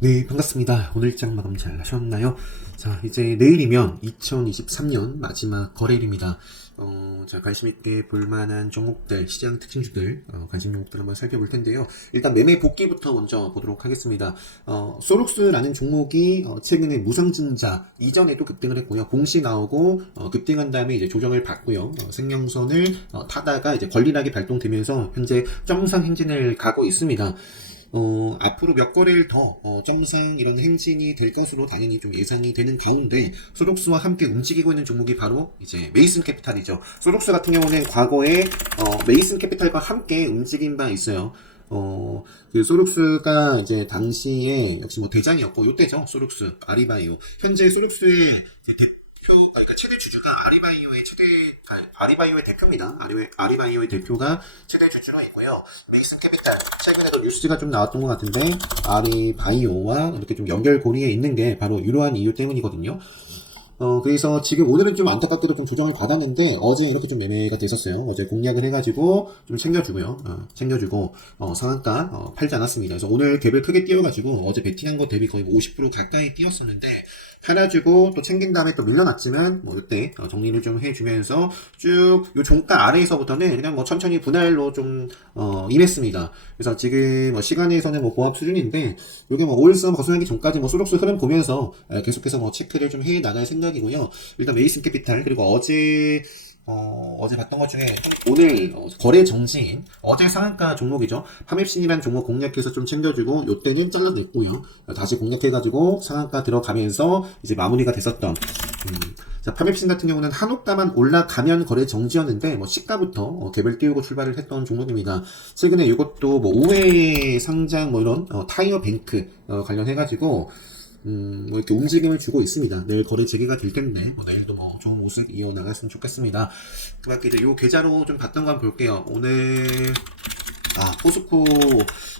네, 반갑습니다. 오늘 일장 마감 잘 하셨나요? 자, 이제 내일이면 2023년 마지막 거래일입니다. 어, 자, 관심있게 볼만한 종목들, 시장 특징주들, 어, 관심 종목들 한번 살펴볼 텐데요. 일단 매매 복귀부터 먼저 보도록 하겠습니다. 어, 소록스라는 종목이 어, 최근에 무상증자 이전에도 급등을 했고요. 공시 나오고 어, 급등한 다음에 이제 조정을 받고요. 어, 생명선을 어, 타다가 이제 권리락이 발동되면서 현재 점상 행진을 가고 있습니다. 어, 앞으로 몇 거래일 더, 어, 점상 이런 행진이 될 것으로 당연히 좀 예상이 되는 가운데, 소록스와 함께 움직이고 있는 종목이 바로 이제 메이슨 캐피탈이죠. 소록스 같은 경우는 과거에, 어, 메이슨 캐피탈과 함께 움직인 바 있어요. 어, 그 소록스가 이제 당시에 역시 뭐 대장이었고, 요때죠. 소록스, 아리바이오. 현재 소록스의 그 대 표, 아, 그러니까 최대 주주가 아리바이오의 최대, 아, 아리바이오의 대표입니다. 아리, 아리 바이오의 대표가 최대 주주로 있고요. 메이슨 캐피탈 최근에도 뉴스가 좀 나왔던 것 같은데 아리바이오와 이렇게 좀 연결고리에 있는 게 바로 이러한 이유 때문이거든요. 어 그래서 지금 오늘은 좀 안타깝게도 좀 조정을 받았는데 어제 이렇게 좀 매매가 됐었어요. 어제 공략을 해가지고 좀 챙겨주고요. 어, 챙겨주고 어, 상한가 어, 팔지 않았습니다. 그래서 오늘 갭을 크게 띄워가지고 어제 베팅한 거 대비 거의 뭐50% 가까이 뛰었었는데 하나 주고 또 챙긴 다음에 또 밀려났지만 뭐 이때 어, 정리를 좀 해주면서 쭉 요 종가 아래에서부터는 그냥 뭐 천천히 분할로 좀 어, 임했습니다. 그래서 지금 뭐 시간에서는 뭐 보합 수준인데 요게 뭐 5일선 거순하기 전까지 뭐 소록스 흐름 보면서 에, 계속해서 뭐 체크를 좀 해 나갈 생각이고요. 일단 메이슨 캐피탈 그리고 어제 어, 어제 봤던 것 중에 오늘 어, 거래 정지인 어제 상한가 종목이죠. 파맵신이라는 종목 공략해서 좀 챙겨주고 요때는 잘라냈고요. 다시 공략해가지고 상한가 들어가면서 이제 마무리가 됐었던 음, 자, 파맵신 같은 경우는 한옥가만 올라가면 거래 정지였는데 뭐 시가부터 어, 갭을 띄우고 출발을 했던 종목입니다. 최근에 이것도 뭐 5회 상장 뭐 이런 어, 타이어 뱅크 어, 관련해가지고 음, 뭐 이렇게 움직임을 주고 있습니다. 내일 거래 재개가 될 텐데, 뭐 내일도 뭐 좋은 모습 이어나갔으면 좋겠습니다. 그 밖에 이제 요 계좌로 좀 봤던 거 한번 볼게요. 오늘, 아, 포스코,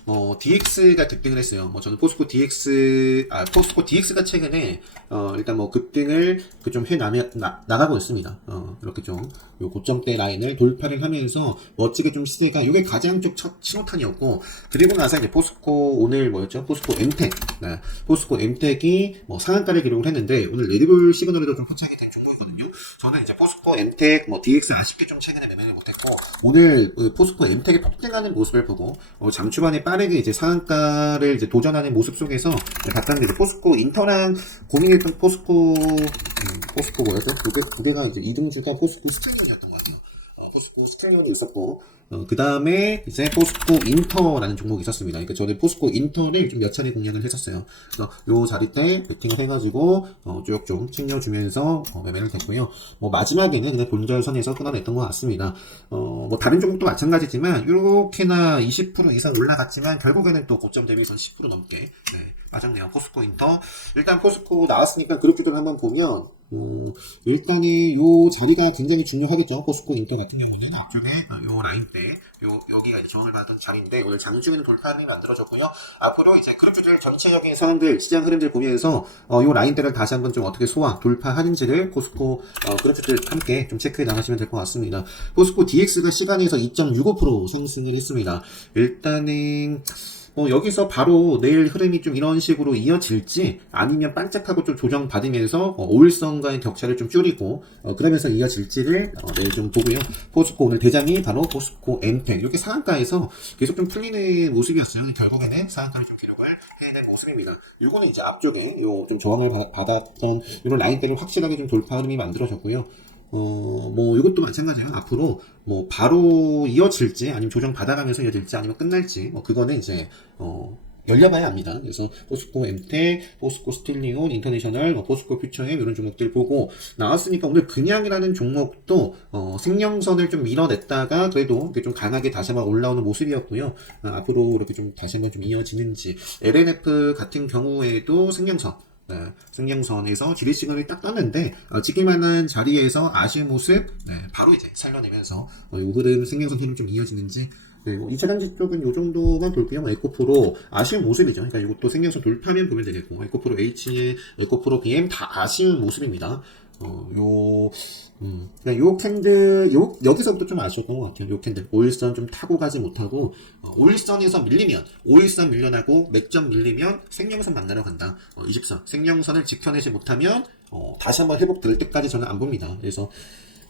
어, DX가 급등을 했어요. 뭐 저는 포스코 DX, 아, 포스코 DX가 최근에, 어, 일단 뭐 급등을 그 좀 해 나가고 있습니다. 어, 이렇게 좀, 요 고점대 라인을 돌파를 하면서 멋지게 좀 시세가, 요게 가장 쪽첫 신호탄이었고, 그리고 나서 이제 포스코, 오늘 뭐였죠? 포스코 엠텍. 네. 포스코 엠텍이 뭐 상한가를 기록을 했는데, 오늘 레드불 시그널에도 좀 포착이 된 종목이거든요. 저는 이제 포스코 엠텍, 뭐 DX 아쉽게 좀 최근에 매매를 못했고, 오늘 그 포스코 엠텍이 폭등하는 모습을 보고, 어, 잠초반에 빠르게 이제 상한가를 이제 도전하는 모습 속에서 봤다는데, 이제 포스코 인터랑 고민했던 포스코, 음, 포스코 뭐였죠? 두 개, 두 개가 이제 이등주가 포스코 스텔리 포스코 스텔리온이 있었고, 어, 그 다음에 이제 포스코 인터라는 종목이 있었습니다. 그러니까 저는 포스코 인터를 좀 몇 차례 공략을 했었어요. 그래서 요 자리 때 베팅을 해가지고 어, 쭉좀 챙겨주면서 어, 매매를 됐고요. 뭐 마지막에는 그냥 본절선에서 끊어냈던 것 같습니다. 어, 뭐 다른 종목도 마찬가지지만 이렇게나 20% 이상 올라갔지만 결국에는 또 고점 대비선 10% 넘게 네, 빠졌네요. 포스코 인터 일단 포스코 나왔으니까 그렇게들 한번 보면 음, 일단이 요 자리가 굉장히 중요하겠죠. 포스코 인터 같은 경우는 앞쪽에 어, 요 라인 때, 요, 여기가 이제 저을 받던 자리인데, 오늘 장중에는 돌파를 만들어졌고요. 앞으로 이제 그룹주들 전체적인 상황들, 시장 흐름들 보면서, 어, 요 라인대를 다시 한번 좀 어떻게 소화, 돌파하는지를 포스코, 어, 그룹주들 함께 좀 체크해 나가시면 될 것 같습니다. 포스코 DX가 시간에서 2.65% 상승을 했습니다. 일단은, 뭐 여기서 바로 내일 흐름이 좀 이런 식으로 이어질지 아니면 반짝하고 좀 조정받으면서 어, 5일선과의 격차를 좀 줄이고 어, 그러면서 이어질지를 어, 내일 좀 보고요. 포스코 오늘 대장이 바로 포스코 엠텍 이렇게 상한가에서 계속 좀 풀리는 모습이었어요. 결국에는 상한가를 좀 기록을 해낸 모습입니다. 요거는 이제 앞쪽에 요 좀 저항을 받, 받았던 이런 라인대를 확실하게 좀 돌파 흐름이 만들어졌고요. 어, 뭐, 이것도 마찬가지예요. 앞으로, 뭐, 바로 이어질지, 아니면 조정 받아가면서 이어질지, 아니면 끝날지, 뭐, 그거는 이제, 어, 열려봐야 합니다. 그래서, 포스코 엠텍, 포스코 스틸리온, 인터내셔널, 뭐, 포스코 퓨처엠, 이런 종목들 보고, 나왔으니까 오늘 그냥이라는 종목도, 어, 생명선을 좀 밀어냈다가, 그래도 이렇게 좀 강하게 다시 한번 올라오는 모습이었고요. 아, 앞으로 이렇게 좀 다시 한번 좀 이어지는지, LNF 같은 경우에도 생명선, 네, 승경선에서 지리 시그널이 딱 떴는데 어, 찍기만 한 자리에서 아쉬운 모습 네, 바로 이제 살려내면서 어, 이 흐름 승경선 흐름 좀 이어지는지 그리고 2차 전지 쪽은 요 정도만 볼게요. 뭐 에코프로 아쉬운 모습이죠. 그러니까 이것도 생명선 돌파면 보면 되겠고 에코프로 H, 에코프로 BM 다 아쉬운 모습입니다. 어, 요, 음, 그러니까 요 캔들, 요, 여기서부터 좀 아쉬웠던 것 같아요. 요 캔들. 오일선 좀 타고 가지 못하고, 어, 오일선에서 밀리면, 오일선 밀려나고, 맥점 밀리면 생명선 만나러 간다. 어, 24. 생명선을 지켜내지 못하면, 어, 다시 한번 회복될 때까지 저는 안 봅니다. 그래서,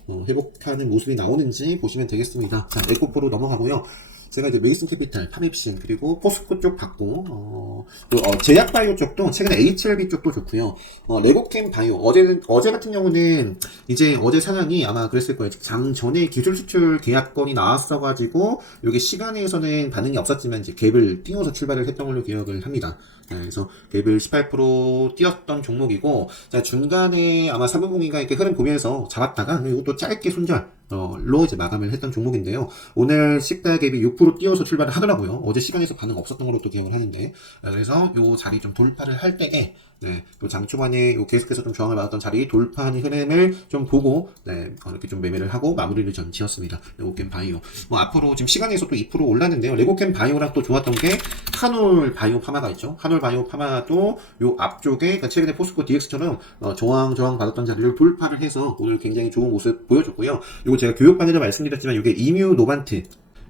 어, 회복하는 모습이 나오는지 보시면 되겠습니다. 자, 에코프로 넘어가고요. 제가 이제 메이슨 캐피탈, 파맵신, 그리고 포스코 쪽 봤고, 어, 또, 어, 제약 바이오 쪽도, 최근에 HLB 쪽도 좋고요. 어, 레고캠 바이오, 어제, 어제 같은 경우는, 이제 어제 사장이 아마 그랬을 거예요. 장 전에 기술 수출 계약건이 나왔어 가지고, 요게 시간에서는 반응이 없었지만, 이제 갭을 띄워서 출발을 했던 걸로 기억을 합니다. 네, 그래서 갭을 18% 뛰었던 종목이고, 자, 중간에 아마 3분봉인가 이렇게 흐름 보면서 잡았다가, 이것도 짧게 손절, 어, 로 이제 마감을 했던 종목인데요. 오늘 식다 갭이 6% 뛰어서 출발을 하더라고요. 어제 시간에서 반응 없었던 걸로 또 기억을 하는데. 아, 그래서 요 자리 좀 돌파를 할 때에, 네, 요장 초반에 요 계속해서 좀 저항을 받았던 자리 돌파하는 흐름을 좀 보고, 네, 어, 이렇게 좀 매매를 하고 마무리를 전 지었습니다. 레고캠 바이오. 뭐 앞으로 지금 시간에서 또 2% 올랐는데요. 레고캠 바이오랑 또 좋았던 게 한올 바이오 파마가 있죠. 한올 바이오 파마도 요 앞쪽에, 그러니까 최근에 포스코 DX처럼 어, 저항, 저항 받았던 자리를 돌파를 해서 오늘 굉장히 좋은 모습 보여줬고요. 요거 제가 교육반에도 말씀드렸지만 요게 이뮤 노반트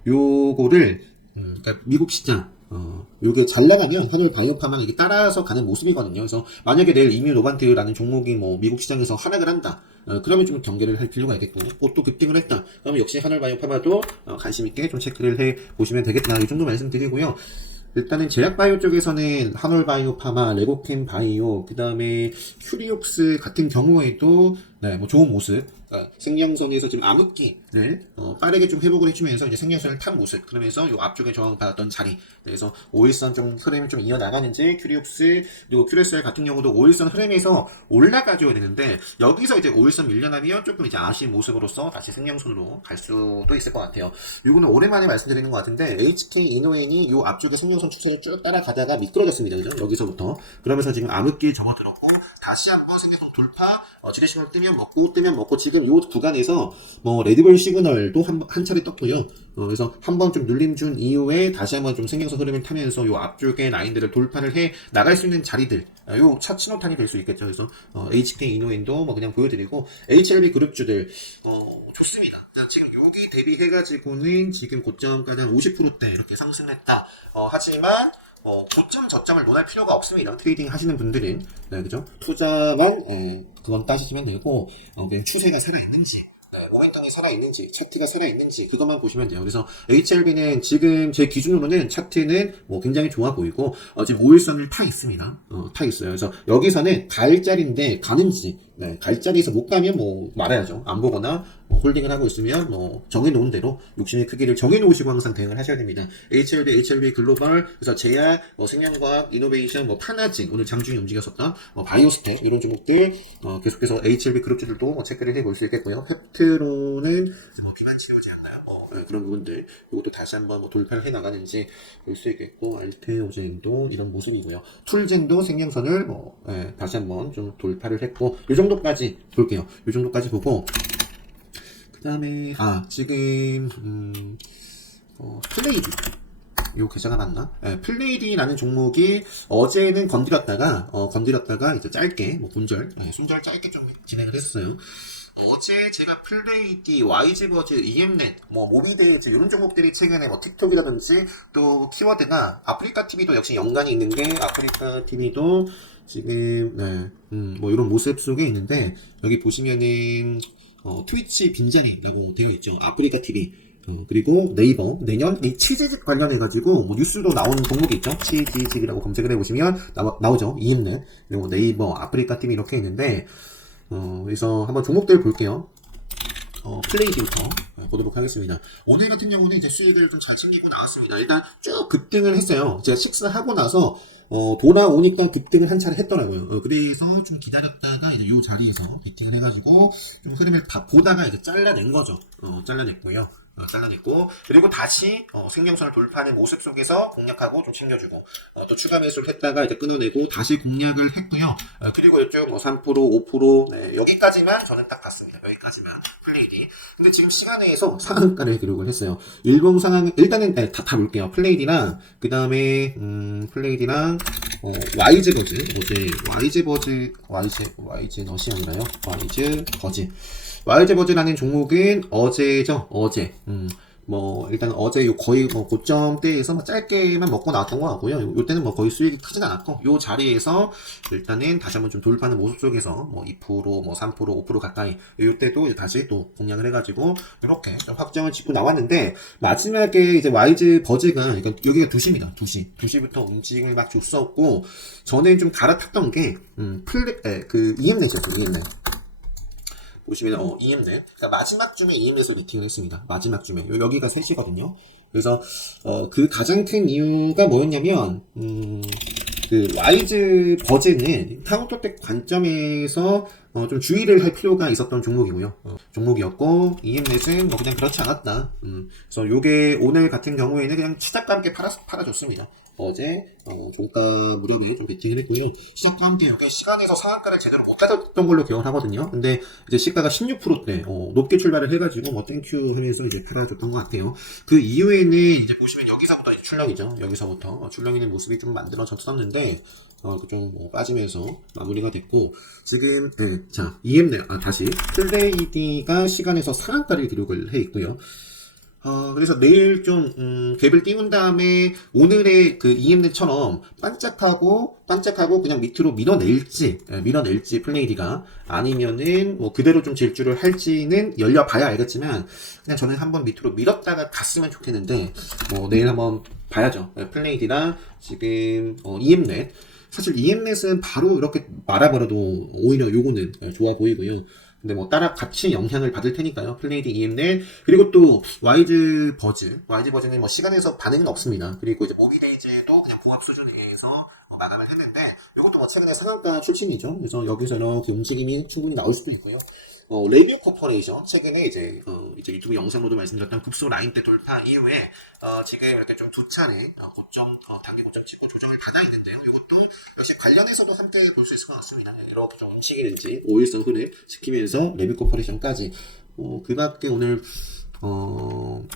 요거를 음, 그러니까 미국 시장 어, 요게 잘 나가면 한올 바이오파만 이게 따라서 가는 모습이거든요. 그래서 만약에 내일 이뮤 노반트라는 종목이 뭐 미국 시장에서 하락을 한다. 어, 그러면 좀 경계를 할 필요가 있겠고, 또 급등을 했다. 그러면 역시 한올 바이오파마도 어, 관심 있게 좀 체크를 해 보시면 되겠다. 이 정도 말씀드리고요. 일단은 제약바이오 쪽에서는 한올바이오 파마, 레고캠 바이오, 그 다음에 큐리옥스 같은 경우에도 네, 뭐 좋은 모습. 그러니까 생명선에서 지금 암흑기를 어, 빠르게 좀 회복을 해주면서 이제 생명선을 탄 모습. 그러면서 요 앞쪽에 저항받았던 자리. 그래서 오일선 좀 흐름을 좀 이어나가는지 큐리옥스 그리고 큐레스알 같은 경우도 오일선 흐름에서 올라가줘야 되는데 여기서 이제 오일선 밀려나면 조금 이제 아쉬운 모습으로서 다시 생명선으로 갈 수도 있을 것 같아요. 이거는 오랜만에 말씀드리는 것 같은데 HK 이노엔이 요 앞쪽에 생명선 추세를 쭉 따라가다가 미끄러졌습니다. 그죠? 여기서부터. 그러면서 지금 암흑기에 접어들었고 다시 한번 생명선 돌파 어, 지레시간 뜨면 먹고 뜨면 먹고 지금 요 구간에서 뭐 레드불 시그널도 한, 한 차례 떴고요. 어, 그래서 한 번 좀 눌림 준 이후에 다시 한번 좀 생명선 흐름을 타면서 요 앞쪽의 라인들을 돌파를 해 나갈 수 있는 자리들 아, 요차 신호탄이 될 수 있겠죠. 그래서 어, HK 이노인도 뭐 그냥 보여드리고 HLB 그룹주들 어, 좋습니다. 자, 지금 여기 대비해가지고는 지금 고점까지 한 50%대 이렇게 상승했다. 어, 하지만 어, 고점 저점을 논할 필요가 없습니다. 트레이딩 하시는 분들은 네, 그죠? 투자만 예, 그건 따지시면 되고 어, 추세가 살아 있는지. 모멘텀이 살아있는지, 차트가 살아있는지, 그것만 보시면 돼요. 그래서 HLB는 지금 제 기준으로는 차트는 뭐 굉장히 좋아 보이고, 어, 지금 5일선을 타 있습니다. 어, 타 있어요. 그래서 여기서는 갈 자리인데 가는지, 네, 갈 자리에서 못 가면 뭐 말해야죠. 안 보거나 뭐 홀딩을 하고 있으면 뭐 정해놓은 대로 욕심의 크기를 정해놓으시고 항상 대응을 하셔야 됩니다. HLB, HLB 글로벌, 그래서 제약, 뭐 생명과학, 이노베이션, 뭐 파나진, 오늘 장중에 움직였었던 뭐 바이오스텍 이런 종목들 어, 계속해서 HLB 그룹주들도 뭐 체크를 해볼 수 있겠고요. 펩트 로는 뭐 비만 치료제였나요? 어, 네, 그런 부분들 이것도 다시 한번 뭐 돌파를 해 나가는지 볼 수 있겠고 알테오젠도 이런 모습이고요. 툴젠도 생명선을 뭐 예, 다시 한번 좀 돌파를 했고 이 정도까지 볼게요. 이 정도까지 보고 그 다음에 아 지금 음, 어, 플레이드 요 계좌가 맞나? 예, 플레이디라는 종목이 어제는 건드렸다가 어, 건드렸다가 이제 짧게 뭐 분절, 예, 순절 짧게 좀 진행을 했어요. 어제 제가 플레이디, YG버즈, EM넷, 뭐 모비데이즈 이런 종목들이 최근에 뭐 틱톡이라든지 또 키워드가 아프리카 TV도 역시 연관이 있는 게 아프리카 TV도 지금 네, 음, 뭐 이런 모습 속에 있는데 여기 보시면은 어, 트위치 빈자리라고 되어 있죠. 아프리카 TV. 어, 그리고 네이버 내년 이 치즈집 관련해 가지고 뭐 뉴스도 나오는 종목이 있죠. 치즈집이라고 검색을 해보시면 나오, 나오죠. 이엠넷 그리고 네이버 아프리카 TV 이렇게 있는데 어, 그래서 한번 종목들 볼게요. 어, 플레이디부터 보도록 하겠습니다. 오늘 같은 경우는 이제 수익을 좀 잘 챙기고 나왔습니다. 일단 쭉 급등을 했어요. 제가 식사하고 나서 어, 돌아오니까 급등을 한 차례 했더라고요. 어, 그래서 좀 기다렸다가 이제 이 자리에서 비팅을 해가지고 좀 흐름을 다 보다가 이제 잘라낸 거죠. 어, 잘라냈고요. 어, 잘라냈고 그리고 다시 어, 생명선을 돌파하는 모습 속에서 공략하고 좀 챙겨주고 어, 또 추가 매수를 했다가 이제 끊어내고 다시 공략을 했고요. 어, 그리고 이쪽 뭐 3% 5% 네, 여기까지만 저는 딱 봤습니다. 여기까지만 플레이디. 근데 지금 시간에서 상한가를 기록을 했어요. 일봉 상황 일단은 네, 다, 다 볼게요. 플레이디랑 그 다음에 음, 플레이디랑 어, 와이즈 버즈 어제 와이즈 버즈 와이즈 와이즈 넛이 아니라요. 와이즈 버즈 와이즈 버즈라는 종목은 어제죠. 어제 음. 뭐 일단 어제 요 거의 뭐 고점대에서 뭐 짧게만 먹고 나왔던 것 같고요. 요, 요 때는 뭐 거의 수익이 크진 않았고 요 자리에서 일단은 다시 한번 좀 돌파하는 모습 속에서 뭐 2%뭐 3% 5% 가까이 요 때도 이제 다시 또 공략을 해가지고 이렇게 좀 확정을 짓고 나왔는데 마지막에 이제 와이즈 버즈가 그러니까 여기가 2시입니다. 2시 2시부터 움직임을 막 줬었고 저는 좀 갈아탔던 게 음, 플레 에, 그 EM넷이었죠. EM넷 보시면 어, EM넷 그러니까 마지막 줌에 EM넷을 미팅을 했습니다. 마지막 줌에 요- 여기가 3시거든요. 그래서 어, 그 가장 큰 이유가 뭐였냐면 음, 그 와이즈 버즈는 카운터텍 관점에서 어, 좀 주의를 할 필요가 있었던 종목이고요. 어, 종목이었고 EM넷은 뭐 그냥 그렇지 않았다. 음, 그래서 요게 오늘 같은 경우에는 그냥 시작과 함께 팔아, 팔아줬습니다. 어제 어, 종가 무렵에 좀 베팅을 했고요. 시작과 함께 여기 시간에서 상한가를 제대로 못 따졌던 걸로 기억을 하거든요. 근데 이제 시가가 16%대 어, 높게 출발을 해가지고 뭐 땡큐 하면서 이제 팔아줬던 것 같아요. 그 이후에는 이제 보시면 여기서부터 이제 출렁이죠. 여기서부터 어, 출렁이는 모습이 좀 만들어졌었는데 어, 그좀 뭐 빠지면서 마무리가 됐고 지금 네, 자 EM넷 아 다시 플레이디가 시간에서 상한가를 기록을 해 있고요. 어, 그래서 내일 좀, 음, 갭을 띄운 다음에 오늘의 그 EM넷처럼 반짝하고, 반짝하고 그냥 밑으로 밀어낼지, 예, 밀어낼지 플레이디가 아니면은 뭐 그대로 좀 질주를 할지는 열려봐야 알겠지만, 그냥 저는 한번 밑으로 밀었다가 갔으면 좋겠는데, 뭐 내일 한번 봐야죠. 예, 플레이디랑 지금, 어, EM넷. 사실 EM넷은 바로 이렇게 말아버려도 오히려 요거는 예, 좋아 보이고요. 근데 뭐 따라 같이 영향을 받을 테니까요. 플레이디 EM넷 그리고 또 와이드 버즈, 와이드 버즈는 뭐 시간에서 반응은 없습니다. 그리고 이제 모비데이즈도 그냥 고압 수준에서 뭐 마감을 했는데 이것도 뭐 최근에 상한가 출신이죠. 그래서 여기서 이렇게 움직임이 충분히 나올 수도 있고요. 어, 레뷰 코퍼레이션 최근에 이제 어, 이제 유튜브 영상으로도 말씀드렸던 급소 라인 대 돌파 이후에 어, 지금 이렇게 좀 두 차례 어, 고점 어, 단기 고점 찍고 조정을 받아 있는데요. 이것도 역시 관련해서도 함께 볼 수 있을 것 같습니다. 네, 이렇게 좀 움직이는지 5일선 흐를 지키면서 레뷰 코퍼레이션까지 어, 그밖에 오늘 어,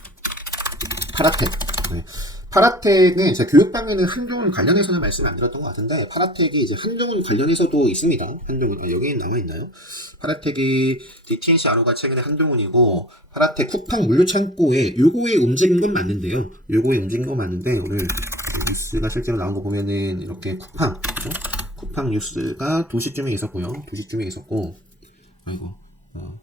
파라텍 네. 파라텍은 제가 교육방에는 한종훈 관련해서는 말씀 안 드렸던 것 같은데 파라텍이 이제 한종훈 관련해서도 있습니다. 한종훈 아, 여기에 나와 있나요? 파라텍이 DTNC 아로가 최근에 한동훈이고 파라텍 쿠팡 물류 창고에 요거에 움직인 건 맞는데요. 요거에 움직인 건 맞는데 오늘 뉴스가 실제로 나온 거 보면은 이렇게 쿠팡 그죠? 쿠팡 뉴스가 2시쯤에 있었고요. 2시쯤에 있었고 아이고 어,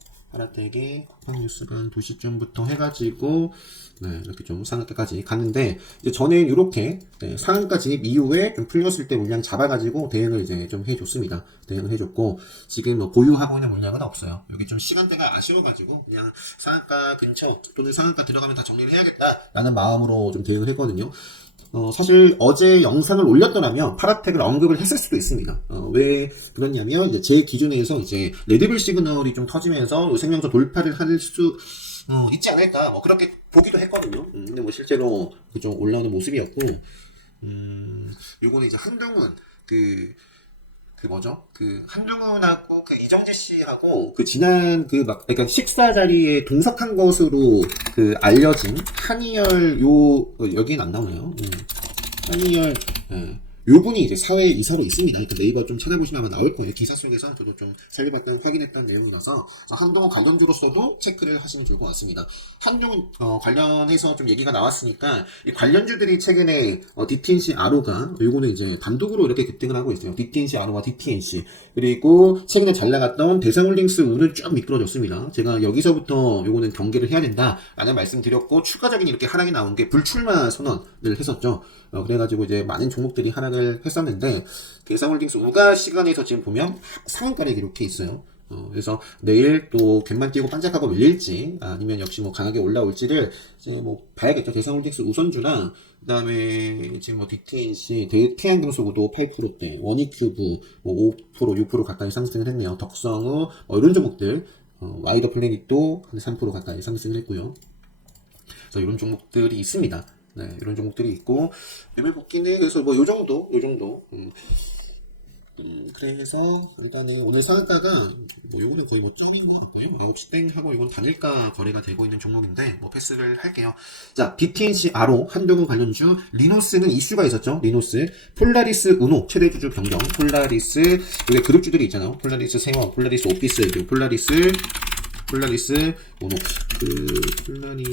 뉴스가 한 2시쯤부터 해가지고 네, 이렇게 좀 상한가까지 갔는데 이제 저는 이렇게 네, 상한가 진입 이후에 좀 풀렸을 때 물량 잡아가지고 대응을 이제 좀 해줬습니다. 대응을 해줬고 지금 뭐 보유하고 있는 물량은 없어요. 여기 좀 시간대가 아쉬워가지고 그냥 상한가 근처 또는 상한가 들어가면 다 정리를 해야겠다라는 마음으로 좀 대응을 했거든요. 어, 사실 어제 영상을 올렸더라면 파라텍을 언급을 했을 수도 있습니다. 어, 왜 그러냐면 이제 제 기준에서 이제 레드빌 시그널이 좀 터지면서 생명서 돌파를 할수 어, 있지 않을까 뭐 그렇게 보기도 했거든요. 음, 근데 뭐 실제로 그좀 올라오는 모습이었고 음, 요거는 이제 한동훈 그 그 뭐죠? 그 한동훈하고 그 이정재 씨하고 그 지난 그 막 그러니까 식사 자리에 동석한 것으로 그 알려진 한이열 요 어, 여기는 안 나오나요? 음. 한이열 예. 요 분이 이제 사회 이사로 있습니다. 그러니까 네이버 좀 찾아보시면 아마 나올 거예요. 기사 속에서 저도 좀 살려봤던 확인했던 내용이라서 한동훈 관련주로서도 체크를 하시면 좋을 것 같습니다. 한동훈 어, 관련해서 좀 얘기가 나왔으니까 이 관련주들이 최근에 어, DTNC 아로가 요거는 이제 단독으로 이렇게 급등을 하고 있어요. DTNC 아로와 DTNC 그리고 최근에 잘 나갔던 대상홀딩스 우는 쭉 미끄러졌습니다. 제가 여기서부터 요거는 경계를 해야 된다라는 말씀드렸고 추가적인 이렇게 하락이 나온 게 불출마 선언을 했었죠. 어, 그래가지고 이제 많은 종목들이 하락을 했었는데 대상홀딩스 우가 시간에서 지금 보면 상한가를 기록해 있어요. 어, 그래서 내일 또 갯만 띄고 반짝하고 밀릴지 아니면 역시 뭐 강하게 올라올지를 이제 뭐 봐야겠죠. 대상홀딩스 우선주랑 그다음에 지금 뭐 DTNC 대- 태양금속으로 8%대 원익큐브 뭐 5% 6% 가까이 상승을 했네요. 덕성우 뭐 이런 종목들 어, 와이더 플래닛도 한 3% 가까이 상승을 했고요. 그래서 이런 종목들이 있습니다. 네, 이런 종목들이 있고 매매 복귀는 그래서 뭐 요 정도, 요 정도. 음. 음, 그래서 일단은 오늘 상한가가 뭐 요거는 거의 뭐 점인 것 같고요. 아웃시 땡 하고 이건 단일가 거래가 되고 있는 종목인데 뭐 패스를 할게요. 자, BTNC 아로 한동훈 관련주 리노스는 이슈가 있었죠. 리노스 폴라리스 우노 최대 주주 변경 폴라리스 여기 그룹주들이 있잖아요. 폴라리스 생원, 폴라리스 오피스, 폴라리스 폴라리스 우노 그 폴라리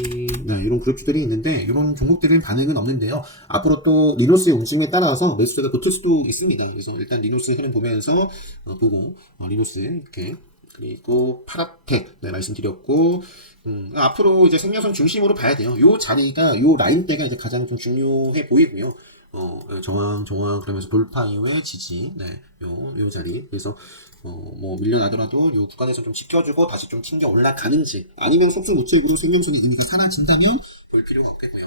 네, 이런 그룹주들이 있는데 이런 종목들은 반응은 없는데요. 앞으로 또 리노스의 움직임에 따라서 매수세가 붙을 수도 있습니다. 그래서 일단 리노스 흐름 보면서 어, 보고 어, 리노스 이렇게 그리고 파라텍 네, 말씀드렸고 음, 앞으로 이제 생명선 중심으로 봐야 돼요. 요 자리가 요 라인대가 이제 가장 좀 중요해 보이고요. 어, 정황, 정황, 그러면서 돌파 이후에 지지, 네, 요, 요 자리. 그래서, 어, 뭐, 밀려나더라도 요 구간에서 좀 지켜주고 다시 좀 튕겨 올라가는지, 아니면 속수 우측으로 생명선의 의미가 사라진다면 볼 필요가 없겠고요.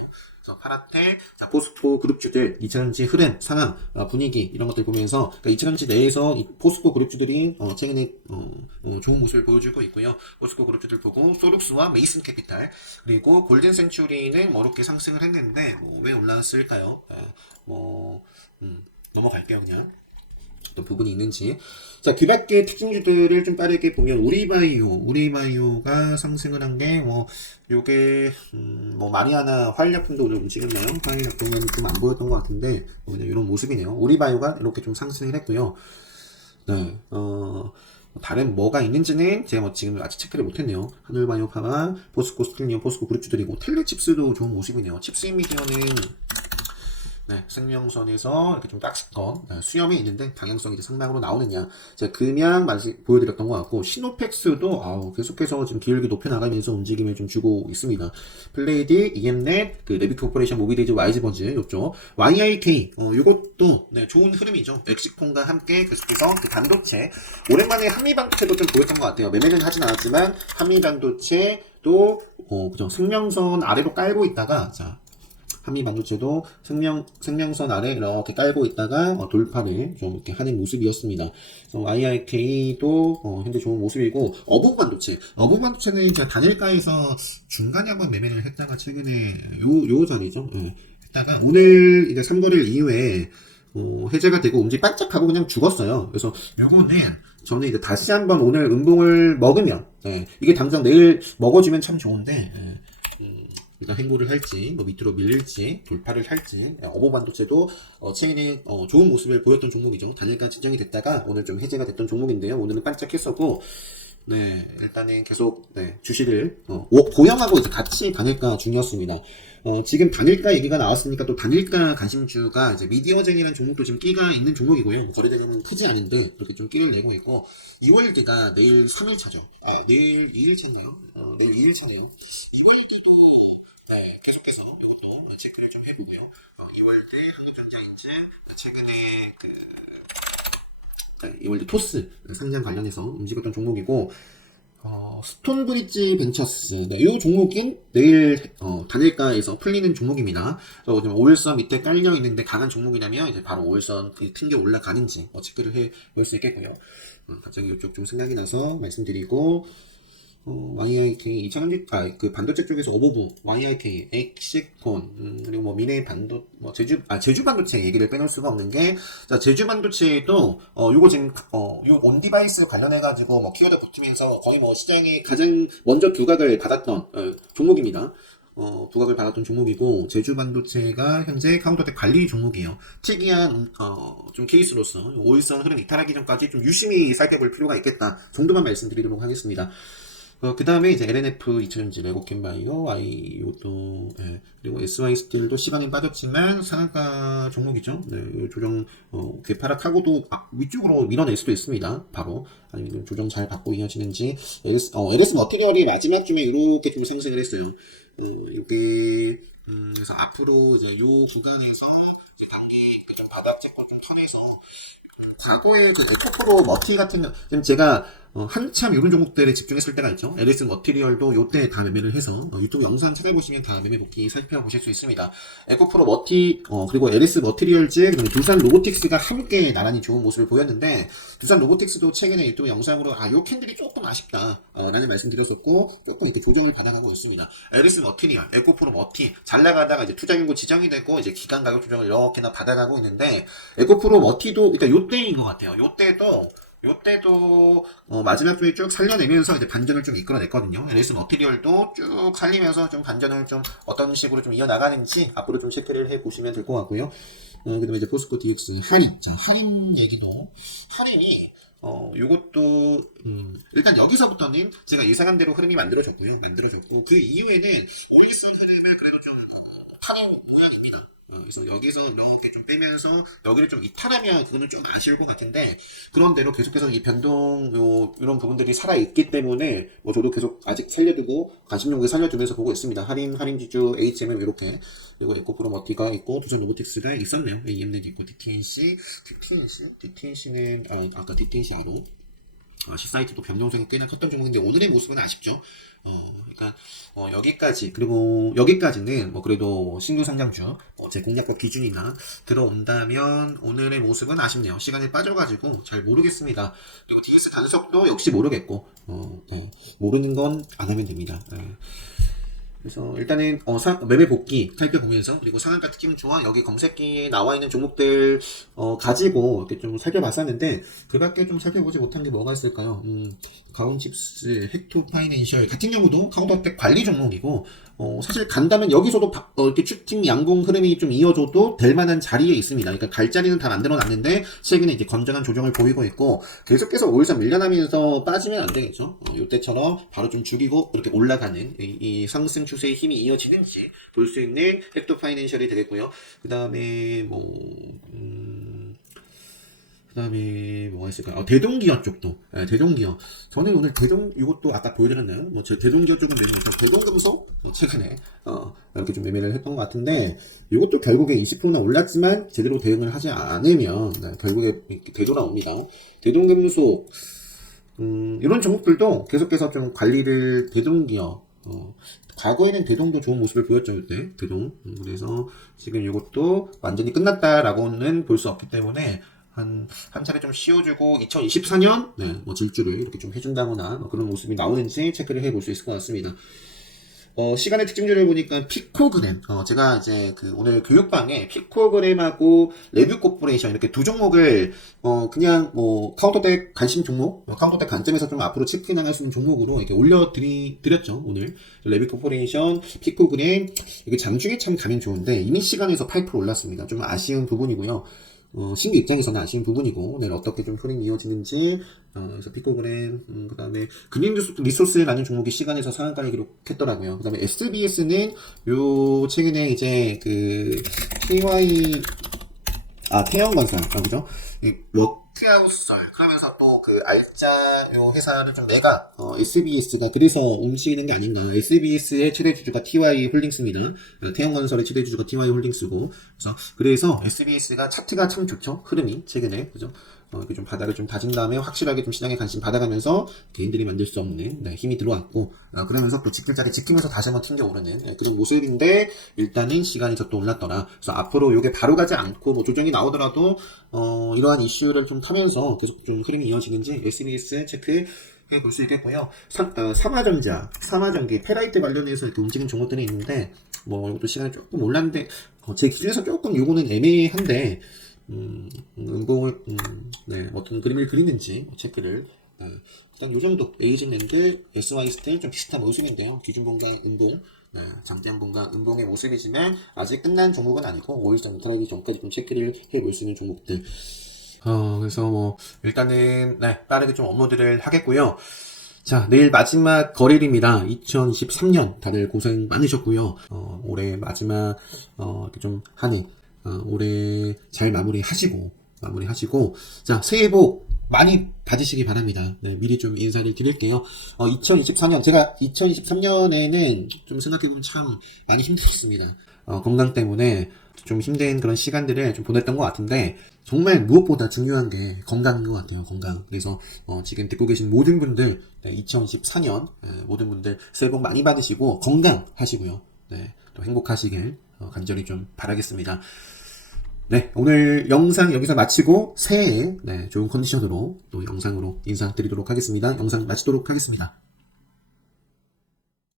그래서 파라텔, 자, 포스코 그룹주들, 2차전지 흐름, 상황, 어, 분위기, 이런 것들 보면서, 그러니까 2차전지 내에서 이 포스코 그룹주들이, 어, 최근에, 어, 어, 좋은 모습을 보여주고 있고요. 포스코 그룹주들 보고, 소룩스와 메이슨 캐피탈, 그리고 골든 센츄리는 뭐 이렇게 상승을 했는데, 뭐, 왜 올라왔을까요? 어, 뭐, 음, 넘어갈게요, 그냥. 어떤 부분이 있는지. 자, 그 밖의 특징주들을 좀 빠르게 보면, 우리바이오, 우리바이오가 상승을 한 게, 뭐, 요게, 음, 뭐, 마리아나 활약품도 오늘 움직였나요? 활약품은 좀 안 보였던 것 같은데, 뭐, 그냥 이런 모습이네요. 우리바이오가 이렇게 좀 상승을 했고요. 네, 어, 다른 뭐가 있는지는 제가 뭐 지금 아직 체크를 못했네요. 하늘바이오 파마, 포스코 스틸리온, 포스코 그룹주들이고, 텔레칩스도 좋은 모습이네요. 칩스 미디어는 네, 생명선에서 이렇게 좀 딱지건 네, 수염이 있는데 방향성이 이제 상당으로 나오느냐. 제가 금양 말씀 보여드렸던 것 같고 시노펙스도 아우, 계속해서 지금 기울기 높여 나가면서 움직임을 좀 주고 있습니다. 플레이디, EM넷, 그 레비 코퍼레이션, 모비데이즈, 와이즈버즈 요쪽 YIK 어, 요것도 네, 좋은 흐름이죠. 멕시콘과 함께 계속해서 그 반도체 오랜만에 한미반도체도 좀 보였던 것 같아요. 매매는 하진 않았지만 한미반도체도 어, 그죠. 생명선 아래로 깔고 있다가 자 한미 반도체도 생명, 생명선 아래 이렇게 깔고 있다가 어, 돌파를 좀 이렇게 하는 모습이었습니다. 그래서 IIK도 어, 현재 좋은 모습이고 어부 반도체, 어부 반도체는 제가 단일가에서 중간에 한번 매매를 했다가 최근에 요, 요 자리죠. 예. 했다가 오늘 이제 3거래일 이후에 어, 해제가 되고 움직 반짝하고 그냥 죽었어요. 그래서 요거는 저는 이제 다시 한번 오늘 음봉을 먹으면 예, 이게 당장 내일 먹어주면 참 좋은데 예, 음, 일단 행보를 할지 뭐 밑으로 밀릴지 돌파를 할지 예, 어보 반도체도 어, 최근에 어, 좋은 모습을 보였던 종목이죠. 단일가 진정이 됐다가 오늘 좀 해제가 됐던 종목인데요. 오늘은 반짝했었고 네 일단은 계속 네, 주식을 어, 오- 보형하고 이제 같이 단일가 중이었습니다. 어, 지금 단일가 얘기가 나왔으니까 또 단일가 관심주가 이제 미디어쟁이라는 종목도 지금 끼가 있는 종목이고요. 거래대금은 크지 않은데 그렇게 좀 끼를 내고 있고 2월기가 내일 3일차죠. 아, 내일 2일차인가요? 어, 내일 2일차네요. 2월기도 네, 계속해서 이것도 체크를 좀 해보고요. 어, 2월드 한국전자인증 최근에 그 네, 2월드 토스 상장 관련해서 움직였던 종목이고 어, 스톤브리지 벤처스 네, 이 종목인 내일 어, 단일가에서 풀리는 종목입니다. 지금 5일선 밑에 깔려 있는데 강한 종목이라면 이제 바로 5일선 그 튕겨 올라가는지 어, 체크를 해 볼 수 있겠고요. 어, 갑자기 이쪽 좀 생각이 나서 말씀드리고 어, YIK 2차전지 아, 그 반도체 쪽에서 어보부 YIK 엑시콘 음, 그리고 뭐 미래 반도 뭐 제주 아 제주 반도체 얘기를 빼놓을 수가 없는 게 자, 제주 반도체도 어 요거 지금 어 요 온디바이스 관련해 가지고 뭐 키워드 붙으면서 거의 뭐 시장에 가장 먼저 두각을 받았던 어, 종목입니다. 어, 부각을 받았던 종목이고 제주 반도체가 현재 카운터텍 관리 종목이에요. 특이한 어, 좀 케이스로서 오일선 흐름 이탈하기 전까지 좀 유심히 살펴볼 필요가 있겠다 정도만 말씀드리도록 하겠습니다. 어, 그 다음에 이제 LNF 2000지 레고캔바이오, 이것도 예, 그리고 SY 스틸도 시간이 빠졌지만 상한가 종목이죠. 네, 이 조정 어, 개파락하고도 아, 위쪽으로 밀어낼 수도 있습니다. 바로 아니면 조정 잘 받고 이어지는지 LS, 어, LS 머티리얼이 마지막 쯤에 이렇게 좀 상승을 했어요. 어, 이게 음, 그래서 앞으로 이제 요 구간에서 이제 단기 그 좀 바닥 찍고 좀 턴해서 과거에 그 에코프로 머티 같은 거, 지금 제가 어, 한참 이런 종목들에 집중했을 때가 있죠. LS 머티리얼도 요때 다 매매를 해서 어, 유튜브 영상 찾아보시면 다 매매 복귀 살펴보실 수 있습니다. 에코프로 머티 어, 그리고 LS 머티리얼즈 그다음에 두산 로보틱스가 함께 나란히 좋은 모습을 보였는데 두산 로보틱스도 최근에 유튜브 영상으로 아요 캔들이 조금 아쉽다 어, 라는 말씀드렸었고 조금 이렇게 조정을 받아가고 있습니다. LS 머티리얼, 에코프로 머티 잘 나가다가 이제 투자 인구 지정이 되고 이제 기간 가격 조정을 이렇게나 받아가고 있는데 에코프로 머티도 일단 요때인 것 같아요. 요때도 요때도 어, 마지막 주에 쭉 살려내면서 이제 반전을 좀 이끌어냈거든요. LS 머티리얼도 쭉 살리면서 좀 반전을 좀 어떤 식으로 좀 이어나가는지 앞으로 좀 체크를 해보시면 될 것 같고요. 어, 그 다음에 이제 포스코 DX 할인. 자, 할인 얘기도, 할인이, 어, 요것도, 음, 일단 여기서부터는 제가 예상한 대로 흐름이 만들어졌고요. 만들어졌고, 그 이후에는 올리스 흐름을 그래도 좀, 어, 탈인 모양입니다. 어, 그래서 여기서 이렇게 좀 빼면서 여기를 좀 이탈하면 그거는 좀 아쉬울 것 같은데 그런 대로 계속해서 이 변동 요 이런 부분들이 살아 있기 때문에 뭐 저도 계속 아직 살려두고 관심 용구에 살려두면서 보고 있습니다. 할인 할인 지주 HMM 이렇게 그리고 에코프로 머티가 있고 두산 로보틱스가 있었네요. AM넷 있고 DTNC DTNC DTNC는 아, 아까 DTNC로 어, 시사이트도 변동성이 꽤나 컸던 종목인데 오늘의 모습은 아쉽죠. 어, 그러니까 어, 여기까지 그리고 여기까지는 뭐 그래도 뭐 신규 상장주 어, 제 공략법 기준이나 들어온다면 오늘의 모습은 아쉽네요. 시간이 빠져가지고 잘 모르겠습니다. 그리고 DS 단속도 역시 모르겠고 어, 네. 모르는 건 안 하면 됩니다. 네. 그래서 일단은 어, 사- 매매 복귀 살펴보면서 그리고 상한가 특징 조화 여기 검색기에 나와 있는 종목들 어, 가지고 이렇게 좀 살펴봤었는데 그밖에 좀 살펴보지 못한 게 뭐가 있을까요? 음, 가온칩스, 헥토 파이낸셜 같은 경우도 카운터백 관리 종목이고 어, 사실 간다면 여기서도 바- 어, 이렇게 추팅 양봉 흐름이 좀 이어져도 될 만한 자리에 있습니다. 그러니까 갈 자리는 다 만들어 놨는데 최근에 이제 건전한 조정을 보이고 있고 계속해서 오일선 밀려나면서 빠지면 안 되겠죠. 어, 이때처럼 바로 좀 죽이고 이렇게 올라가는 이, 이 상승 추세의 힘이 이어지는지 볼 수 있는 헥토 파이낸셜이 되겠고요. 그 다음에 뭐 음, 그 다음에 뭐가 있을까요? 어, 대동기어 쪽도 예, 대동기어 저는 오늘 대동 이것도 아까 보여드렸나요? 뭐 제 대동기어 쪽은 매매해서 대동금속 어, 최근에 어, 이렇게 좀 매매를 했던 것 같은데 이것도 결국에 20%나 올랐지만 제대로 대응을 하지 않으면 네, 결국에 되돌아옵니다. 대동금속 음, 이런 종목들도 계속해서 좀 관리를 대동기어 어, 과거에는 대동도 좋은 모습을 보였죠 이때 대동 음, 그래서 지금 이것도 완전히 끝났다라고는 볼 수 없기 때문에 한, 한 차례 좀 씌워주고, 2024년, 네, 뭐 질주를 이렇게 좀 해준다거나, 뭐 그런 모습이 나오는지 체크를 해볼 수 있을 것 같습니다. 어, 시간의 특징들을 보니까 피코그램, 어, 제가 이제 그 오늘 교육방에 피코그램하고 레뷰 코퍼레이션 이렇게 두 종목을, 어, 그냥 뭐 카운터덱 관심 종목, 뭐 카운터덱 관점에서 좀 앞으로 체크 나갈 수 있는 종목으로 이렇게 올려드리, 드렸죠, 오늘. 레뷰 코퍼레이션, 피코그램, 이게 장중에 참 가면 좋은데, 이미 시간에서 8% 올랐습니다. 좀 아쉬운 부분이고요. 어, 신규 입장에서는 아쉬운 부분이고, 내일 어떻게 좀 흐름이 이어지는지, 어, 그래서 피코그램, 음, 그 다음에 그린 리소- 리소스라는 종목이 시간에서 상한가를 기록했더라고요. 그 다음에 SBS는 요, 최근에 이제 그, TY, 아, 태양건설, 아, 그죠? 이 워크아웃설, 그러면서 또 그 알짜 요 회사를 좀 내가, 어, SBS가 그래서 움직이는 게 아닌가. SBS의 최대 주주가 TY 홀딩스입니다. 어, 태양건설의 최대 주주가 TY 홀딩스고, 그래서, 그래서 SBS가 차트가 참 좋죠. 흐름이, 최근에. 그죠? 어, 이렇게 좀 바닥을 좀 다진 다음에 확실하게 좀 시장에 관심 받아가면서 개인들이 만들 수 없는 네, 힘이 들어왔고 어, 그러면서 또 지킬자리 지키면서 다시 한번 튕겨 오르는 네, 그런 모습인데 일단은 시간이 저또 올랐더라. 그래서 앞으로 이게 바로 가지 않고 뭐 조정이 나오더라도 어, 이러한 이슈를 좀 타면서 계속 좀 흐름이 이어지는지 SBS 체크 해볼 수 있겠고요. 삼, 어, 삼화전자, 삼화전기, 페라이트 관련해서 이렇게 움직이는 종목들이 있는데 뭐 이것도 시간이 조금 올랐는데 어, 제 기준에서 조금 요거는 애매한데 음, 음봉을, 음, 네, 어떤 그림을 그리는지 체크를. 네. 일단 요 정도, 에이즈랜드, SY 스틸 좀 비슷한 모습인데요. 기준봉과 음봉, 네, 장대양봉과 음봉의 모습이지만 아직 끝난 종목은 아니고 5일장 나타나기 전까지 좀 체크를 해볼 수 있는 종목들. 어, 그래서 뭐, 일단은, 네, 빠르게 좀 업로드를 하겠고요. 자, 내일 마지막 거래일입니다. 2023년 다들 고생 많으셨고요. 어, 올해 마지막, 어, 좀 한해, 어, 올해 잘 마무리 하시고, 마무리 하시고, 자, 새해 복 많이 받으시기 바랍니다. 네, 미리 좀 인사를 드릴게요. 어, 2024년, 제가 2023년에는 좀 생각해보면 참 많이 힘들었습니다. 어, 건강 때문에 좀 힘든 그런 시간들을 좀 보냈던 것 같은데 정말 무엇보다 중요한 게 건강인 것 같아요. 건강. 그래서 어, 지금 듣고 계신 모든 분들 2024년 모든 분들 새해 복 많이 받으시고 건강하시고요. 네, 또 행복하시길 어, 간절히 좀 바라겠습니다. 네, 오늘 영상 여기서 마치고 새해에 네, 좋은 컨디션으로 또 영상으로 인사드리도록 하겠습니다. 영상 마치도록 하겠습니다.